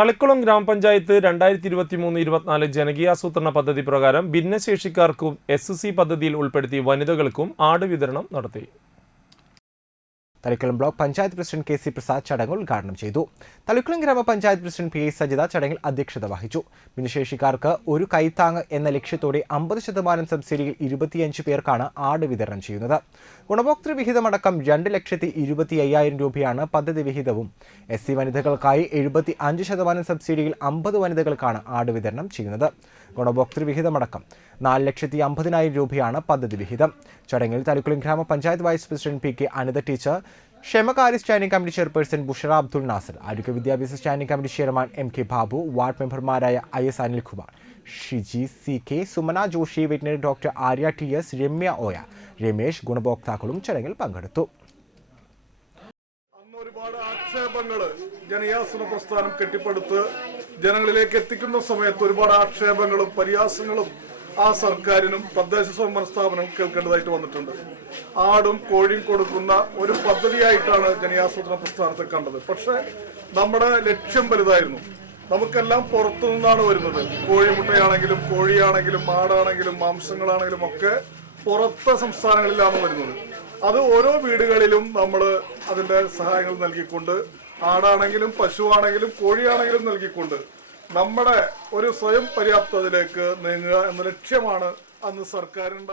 തളിക്കുളം ഗ്രാമപഞ്ചായത്ത് രണ്ടായിരത്തി ഇരുപത്തി മൂന്ന് ഇരുപത്തിനാല് ജനകീയാസൂത്രണ പദ്ധതി പ്രകാരം ഭിന്നശേഷിക്കാർക്കും എസ് സി പദ്ധതിയിൽ ഉൾപ്പെടുത്തി വനിതകൾക്കും ആട് വിതരണം നടത്തി. Thalikulam block panchayat president K C Prasad ചടങ്ങ് ഉദ്ഘാടനം ചെയ്തു. തളിക്കുളം ഗ്രാമപഞ്ചായത്ത് പ്രസിഡന്റ് പി എ സജിത ചടങ്ങിൽ അധ്യക്ഷത വഹിച്ചു. ഭിന്നശേഷിക്കാർക്ക് ഒരു കൈത്താങ് എന്ന ലക്ഷ്യത്തോടെ അമ്പത് ശതമാനം സബ്സിഡിയിൽ ഇരുപത്തിയഞ്ച് പേർക്കാണ് ആട് വിതരണം ചെയ്യുന്നത്. ഗുണഭോക്തൃ വിഹിതമടക്കം രണ്ട് ലക്ഷത്തി ഇരുപത്തി അയ്യായിരം രൂപയാണ് പദ്ധതി വിഹിതവും. എസ് സി വനിതകൾക്കായി എഴുപത്തി അഞ്ച് ശതമാനം സബ്സിഡിയിൽ അമ്പത് വനിതകൾക്കാണ് ആട് വിതരണം ചെയ്യുന്നത്. ഗുണഭോക്തൃ വിഹിതമടക്കം നാല് ലക്ഷത്തി അമ്പതിനായിരം രൂപയാണ് പദ്ധതി വിഹിതം. ചടങ്ങിൽ തളിക്കുളം ഗ്രാമപഞ്ചായത്ത് vice president P K Anitha teacher ക്ഷേമകാര്യ standing committee chairperson Bushara Abdul Nasar ആരോഗ്യ വിദ്യാഭ്യാസ standing committee chairman M K Babu ward മെമ്പർമാരായ I S Anilkumar Shiji C K Sumana Joshi veterinary doctor Arya T S Ramya ഓയ Ramesh ഗുണഭോക്താക്കളും ചടങ്ങിൽ പങ്കെടുത്തു. ഒരുപാട് ആക്ഷേപങ്ങൾ ജനയാസന പ്രസ്ഥാനം കെട്ടിപ്പടുത്ത് ജനങ്ങളിലേക്ക് എത്തിക്കുന്ന സമയത്ത് ഒരുപാട് ആക്ഷേപങ്ങളും പരിഹാസങ്ങളും ആ സർക്കാരിനും തദ്ദേശ സ്വയംഭരണ സ്ഥാപനം കേൾക്കേണ്ടതായിട്ട് വന്നിട്ടുണ്ട്. ആടും കോഴിയും കൊടുക്കുന്ന ഒരു പദ്ധതിയായിട്ടാണ് ജനയാസൂത്രണ പ്രസ്ഥാനത്തെ കണ്ടത്. പക്ഷെ നമ്മുടെ ലക്ഷ്യം വലുതായിരുന്നു. നമുക്കെല്ലാം പുറത്തു നിന്നാണ് വരുന്നത്. കോഴിമുട്ടയാണെങ്കിലും കോഴിയാണെങ്കിലും ആടാണെങ്കിലും മാംസങ്ങളാണെങ്കിലും ഒക്കെ പുറത്തെ സംസ്ഥാനങ്ങളിലാണ് വരുന്നത്. അത് ഓരോ വീടുകളിലും നമ്മൾ അതിന്റെ സഹായങ്ങൾ നൽകിക്കൊണ്ട് ആടാണെങ്കിലും പശുവാണെങ്കിലും കോഴിയാണെങ്കിലും നൽകിക്കൊണ്ട് നമ്മുടെ ഒരു സ്വയം പര്യാപ്തതയിലേക്ക് നീങ്ങുക എന്ന ലക്ഷ്യമാണ് അന്ന് സർക്കാരുണ്ടായ